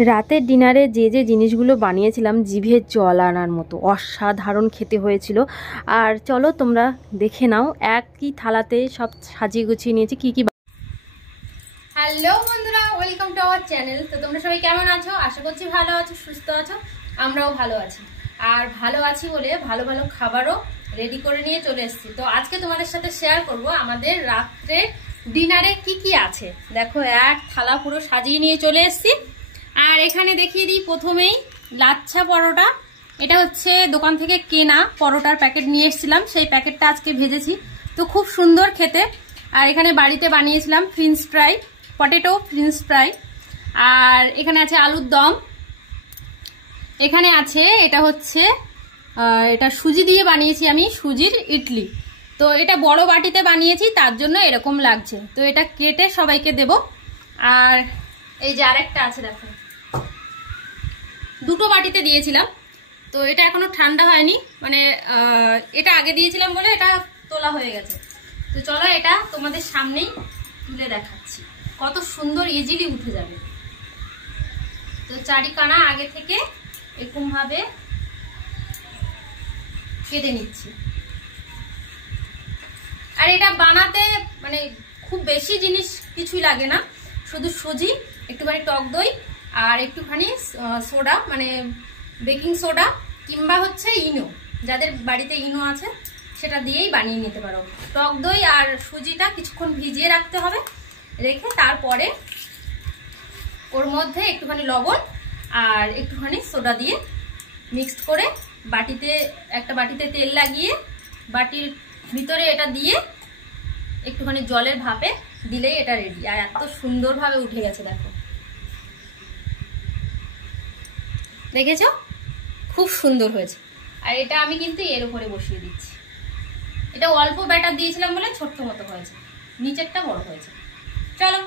রাতের ডিনারে যে যে জিনিসগুলো বানিয়েছিলাম জিভে জল আনার মতো অসাধারণ খেতে হয়েছিল। আর চলো তোমরা দেখে নাও একই থালাতে সব সাজিয়ে গুছিয়ে নিয়েছি কি কি। হ্যালো বন্ধুরা, ওয়েলকাম টু আওয়ার চ্যানেল। তো তোমরা সবাই কেমন আছো? আশা করছি ভালো আছো, সুস্থ আছো। আমরাও ভালো আছি, আর ভালো আছি বলে ভালো ভালো খাবারও রেডি করে নিয়ে চলে এসেছি। তো আজকে তোমাদের সাথে শেয়ার করব আমাদের রাত্রে ডিনারে কি কি আছে। দেখো এক থালা পুরো সাজিয়ে নিয়ে চলে এসেছি। আর এখানে দেখিয়ে দিই প্রথমেই লাচ্ছা পরোটা। এটা হচ্ছে দোকান থেকে কেনা পরোটার প্যাকেট নিয়ে এসেছিলাম, সেই প্যাকেটটা আজকে ভেজেছি, তো খুব সুন্দর খেতে। আর এখানে বাড়িতে বানিয়েছিলাম French fry, potato French fry. আর এখানে আছে আলুর দম। এখানে আছে এটা হচ্ছে এটা সুজি দিয়ে বানিয়েছি আমি, সুজির ইডলি। তো এটা বড় বাটিতে বানিয়েছি, তার জন্য এরকম লাগছে। তো এটা কেটে সবাইকে দেব। আর এই যে আরেকটা আছে, দেখো দুটো বাটিতে দিয়েছিলাম, তো এটা এখনো ঠান্ডা হয়নি, মানে এটা আগে দিয়েছিলাম বলে এটা তোলা হয়ে গেছে। তো চলো এটা তোমাদের সামনেই তুলে দেখাচ্ছি, কত সুন্দর ইজিলি উঠে যাবে। তো চারিকানা আগে থেকে এরকম ভাবে কেটে নিচ্ছি। আর এটা বানাতে মানে খুব বেশি জিনিস কিছুই লাগে না, শুধু সুজি, একটুখানি টক দই আর একটুখানি সোডা, মানে বেকিং সোডা কিংবা হচ্ছে ইনো, যাদের বাড়িতে ইনো আছে সেটা দিয়েই বানিয়ে নিতে পারো। টক দই আর সুজিটা কিছুক্ষণ ভিজিয়ে রাখতে হবে, রেখে তারপরে ওর মধ্যে একটুখানি লবণ আর একটুখানি সোডা দিয়ে মিক্সড করে বাটিতে, একটা বাটিতে তেল লাগিয়ে বাটির ভিতরে এটা দিয়ে একটুখানি জলের ভাপে দিলেই এটা রেডি। আর এত সুন্দরভাবে উঠে গেছে, দেখো, দেখেছো খুব সুন্দর হয়েছে। আর এটা আমি কিন্তু এর উপরে বসিয়ে দিচ্ছি। এটা অল্প ব্যাটার দিয়েছিলাম বলে ছোট্ট মতো হয়েছে, নিচেরটা বড় হয়েছে। চলো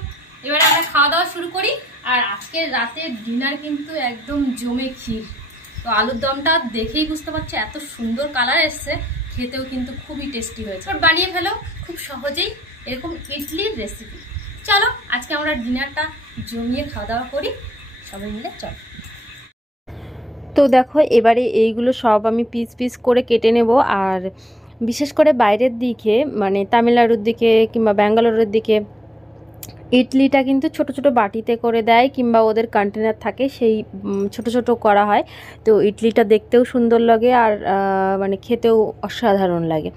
এবারে আমরা খাওয়া দাওয়া শুরু করি। আর আজকের রাতের ডিনার কিন্তু একদম জমে ক্ষীর। তো আলুর দমটা দেখেই বুঝতে পারছো এত সুন্দর কালার এসছে, খেতেও কিন্তু খুবই টেস্টি হয়েছে। আর বানিয়ে ফেলো খুব সহজেই এরকম ইডলির রেসিপি। চলো আজকে আমরা ডিনারটা জমিয়ে খাওয়া দাওয়া করি সবাই মিলে, চলো। তো দেখো এবারে এইগুলো সব আমি পিস পিস করে কেটে নেব। আর বিশেষ করে বাইরের দিকে, মানে তামিলনাড়ুর দিকে কিংবা ব্যাঙ্গালোরের দিকে ইডলিটা কিন্তু ছোট ছোট বাটিতে করে দেয়, কিংবা ওদের কন্টেনার থাকে সেই ছোট ছোট করা হয়। তো ইডলিটা দেখতেও সুন্দর লাগে আর মানে খেতেও অসাধারণ লাগে।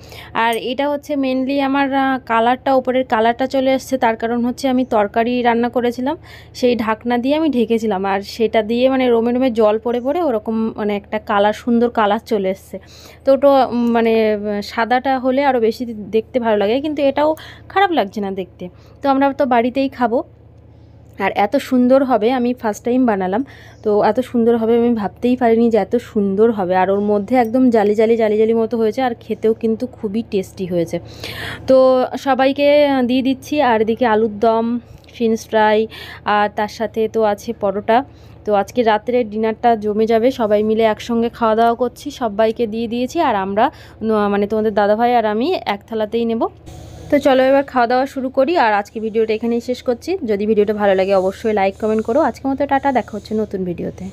আর এটা হচ্ছে মেনলি আমার কালারটা, ওপরের কালারটা চলে এসছে, তার কারণ হচ্ছে আমি তরকারি রান্না করেছিলাম, সেই ঢাকনা দিয়ে আমি ঢেকেছিলাম, আর সেটা দিয়ে মানে রোমে রোমে জল পড়ে পড়ে ওরকম মানে একটা কালার, সুন্দর কালার চলে এসছে। তো ওটা মানে সাদাটা হলে আরও বেশি দেখতে ভালো লাগে, কিন্তু এটাও খারাপ লাগছে না দেখতে। তো আমরা তো বাড়িতেই খাবো, আর এত সুন্দর হবে, আমি ফার্স্ট টাইম বানালাম, তো এত সুন্দর হবে আমি ভাবতেই পারিনি যে এত সুন্দর হবে। আর ওর মধ্যে একদম জালি জালি জালি জালি মতো হয়েছে, আর খেতেও কিন্তু খুবই টেস্টি হয়েছে। তো সবাইকে দিয়ে দিচ্ছি। আর এদিকে আলুর দম, ফ্রেঞ্চ ফ্রাই, আর তার সাথে তো আছে পরোটা। তো আজকে রাত্রে ডিনারটা জমে যাবে, সবাই মিলে একসঙ্গে খাওয়া দাওয়া করছি, সবাইকে দিয়ে দিয়েছি। আর আমরা মানে তোমাদের দাদাভাই আর আমি এক থালাতেই নেব। তো চলো এবার খাওয়া দাওয়া শুরু করি। আর আজকে ভিডিওটা এখানেই শেষ করছি। যদি ভিডিওটা ভালো লাগে অবশ্যই লাইক কমেন্ট করো। আজকের মতো টাটা, দেখা হচ্ছে নতুন ভিডিওতে।